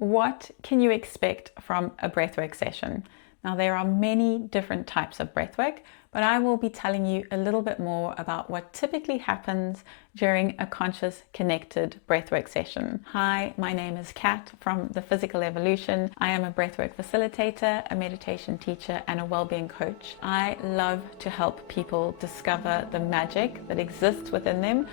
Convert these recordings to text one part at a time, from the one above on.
What can you expect from a breathwork session? Now, there are many different types of breathwork, but I will be telling you a little bit more about what typically happens during a conscious connected breathwork session. Hi, my name is Kat from The Physical Evolution. I am a breathwork facilitator, a meditation teacher, and a wellbeing coach. I love to help people discover the magic that exists within them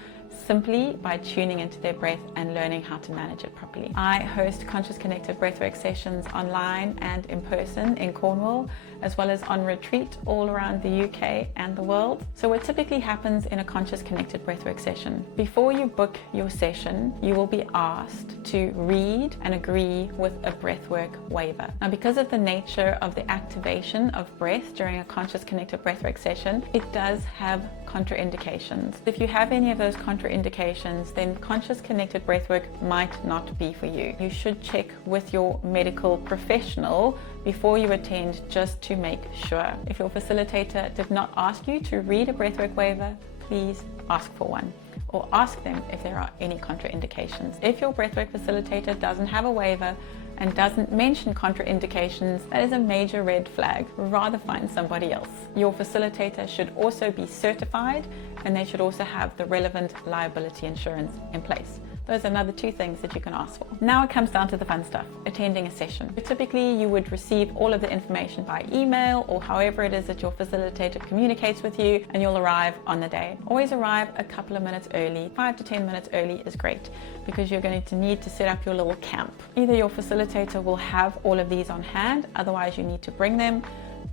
simply by tuning into their breath and learning how to manage it properly. I host conscious connected breathwork sessions online and in person in Cornwall, as well as on retreat all around the UK and the world. So what typically happens in a conscious connected breathwork session, before you book your session, you will be asked to read and agree with a breathwork waiver. Now, because of the nature of the activation of breath during a conscious connected breathwork session, it does have contraindications. If you have any of those contraindications, then conscious connected breathwork might not be for you. You should check with your medical professional before you attend, just to make sure. If your facilitator did not ask you to read a breathwork waiver, please ask for one, or ask them if there are any contraindications. If your breathwork facilitator doesn't have a waiver and doesn't mention contraindications, that is a major red flag. Rather find somebody else. Your facilitator should also be certified, and they should also have the relevant liability insurance in place. Those are another two things that you can ask for. Now it comes down to the fun stuff, attending a session. Typically, you would receive all of the information by email or however it is that your facilitator communicates with you, and you'll arrive on the day. Always arrive a couple of minutes early. 5 to 10 minutes early is great, because you're going to need to set up your little camp. Either your facilitator will have all of these on hand, otherwise you need to bring them,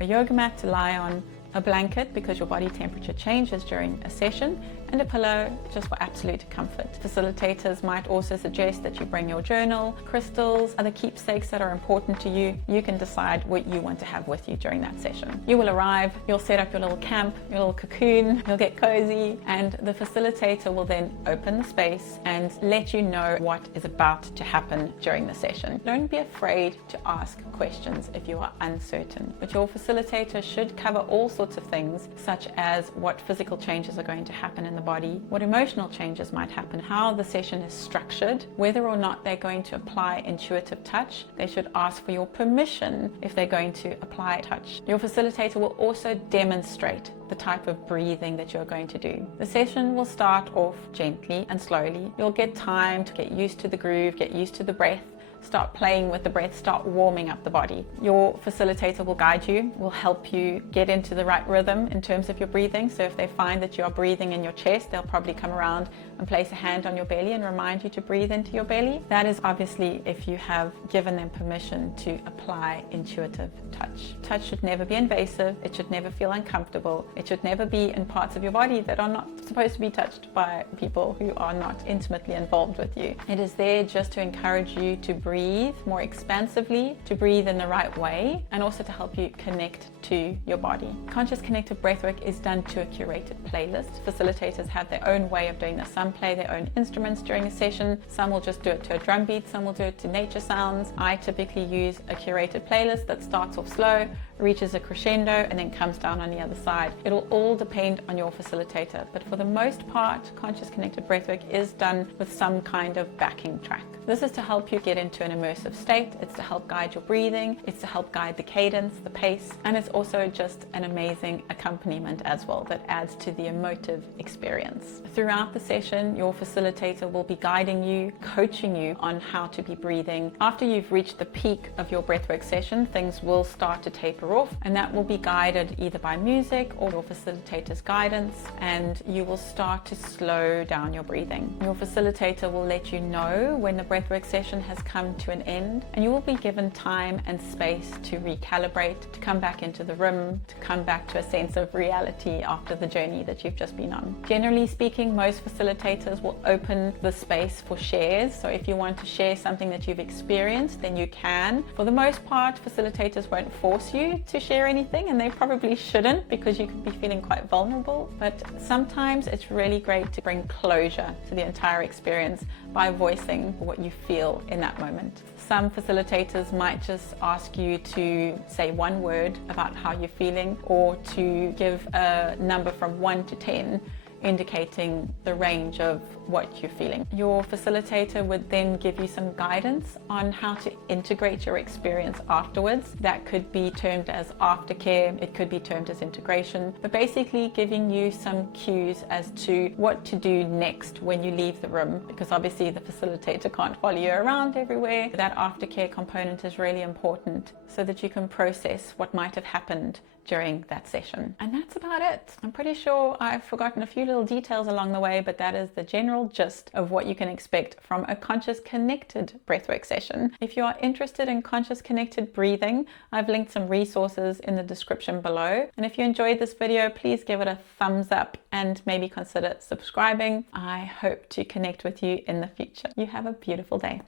a yoga mat to lie on, a blanket because your body temperature changes during a session, and a pillow just for absolute comfort. Facilitators might also suggest that you bring your journal, crystals, other keepsakes that are important to you. You can decide what you want to have with you during that session. You will arrive, you'll set up your little camp, your little cocoon, you'll get cozy, and the facilitator will then open the space and let you know what is about to happen during the session. Don't be afraid to ask questions if you are uncertain, but your facilitator should cover all sorts of things, such as what physical changes are going to happen in the body, what emotional changes might happen, how the session is structured, whether or not they're going to apply intuitive touch. They should ask for your permission if they're going to apply touch. Your facilitator will also demonstrate the type of breathing that you're going to do. The session will start off gently and slowly. You'll get time to get used to the groove, get used to the breath, start playing with the breath, start warming up the body. Your facilitator will guide you, will help you get into the right rhythm in terms of your breathing. So if they find that you are breathing in your chest, they'll probably come around and place a hand on your belly and remind you to breathe into your belly. That is obviously if you have given them permission to apply intuitive touch. Touch should never be invasive, it should never feel uncomfortable, it should never be in parts of your body that are not supposed to be touched by people who are not intimately involved with you. It is there just to encourage you to breathe more expansively, to breathe in the right way, and also to help you connect to your body. Conscious connected breathwork is done to a curated playlist. Facilitators have their own way of doing this. Some play their own instruments during a session, some will just do it to a drum beat, some will do it to nature sounds. I typically use a curated playlist that starts off slow, reaches a crescendo, and then comes down on the other side. It'll all depend on your facilitator, but for the most part, conscious connected breathwork is done with some kind of backing track. This is to help you get into an immersive state, it's to help guide your breathing, it's to help guide the cadence, the pace, and it's also just an amazing accompaniment as well that adds to the emotive experience. Throughout the session, your facilitator will be guiding you, coaching you on how to be breathing. After you've reached the peak of your breathwork session, things will start to taper off, and that will be guided either by music or your facilitator's guidance, and you will start to slow down your breathing. Your facilitator will let you know when the breathwork session has come to an end, and you will be given time and space to recalibrate, to come back into the room, to come back to a sense of reality after the journey that you've just been on. Generally speaking, most facilitators will open the space for shares, so if you want to share something that you've experienced, then you can. For the most part, facilitators won't force you to share anything, and they probably shouldn't, because you could be feeling quite vulnerable, but sometimes it's really great to bring closure to the entire experience by voicing what you feel in that moment. Some facilitators might just ask you to say one word about how you're feeling, or to give a number from 1 to 10 indicating the range of what you're feeling. Your facilitator would then give you some guidance on how to integrate your experience afterwards. That could be termed as aftercare, it could be termed as integration, but basically giving you some cues as to what to do next when you leave the room, because obviously the facilitator can't follow you around everywhere. That aftercare component is really important so that you can process what might have happened during that session. And that's about it. I'm pretty sure I've forgotten a few little details along the way, but that is the general gist of what you can expect from a conscious connected breathwork session. If you are interested in conscious connected breathing, I've linked some resources in the description below. And if you enjoyed this video, please give it a thumbs up and maybe consider subscribing. I hope to connect with you in the future. You have a beautiful day.